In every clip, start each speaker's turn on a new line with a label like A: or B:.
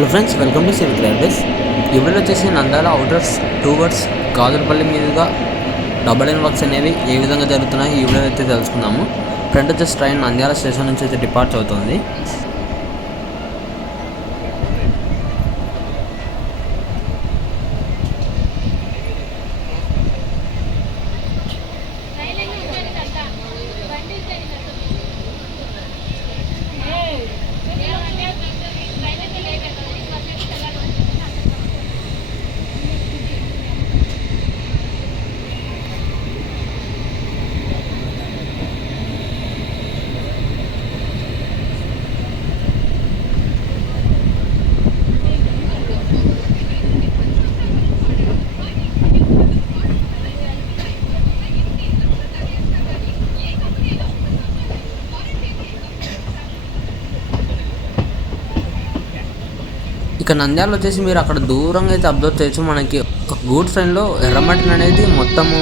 A: Hello friends welcome to civic railways ఇప్పుడు వచ్చేసి Nandyal అవుటర్స్ towards Gajulapalli మీదుగా డబల్ ఎన్ వర్క్స్ అనేవి ఏ విధంగా జరుగుతున్నాయి ఈ అయితే తెలుసుకుందాము. ఫ్రంట్ వచ్చేసి ట్రైన్ నంద్యాల స్టేషన్ నుంచి అయితే డిపార్చ్ అవుతుంది. ఇక నంద్యాల వచ్చేసి మీరు అక్కడ దూరంగా అయితే అబ్జర్వ్ చేయొచ్చు. మనకి ఒక గూడ్స్ ట్రైన్లో ఎర్రమట్టిని అనేది మొత్తము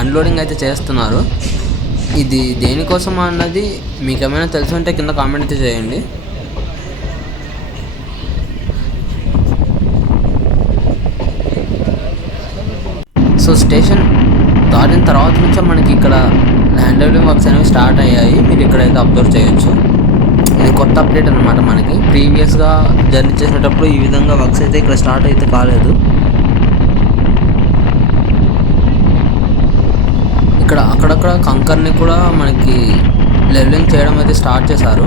A: అన్లోడింగ్ అయితే చేస్తున్నారు. ఇది దేనికోసం అన్నది మీకు ఏమైనా తెలిసి ఉంటే కింద కామెంట్ అయితే చేయండి. సో స్టేషన్ దాటిన తర్వాత నుంచే మనకి ఇక్కడ ల్యాండ్ డెవలపింగ్ వర్క్స్ అనేవి స్టార్ట్ అయ్యాయి. మీరు ఇక్కడైతే అబ్జర్వ్ చేయొచ్చు. ఇది కొత్త అప్డేట్ అనమాట మనకి. ప్రీవియస్గా జర్నీ చేసేటప్పుడు ఈ విధంగా వర్క్స్ అయితే ఇక్కడ స్టార్ట్ అయితే కాలేదు. ఇక్కడ అక్కడక్కడ కంకర్ని కూడా మనకి లెవెలింగ్ చేయడం అయితే స్టార్ట్ చేశారు.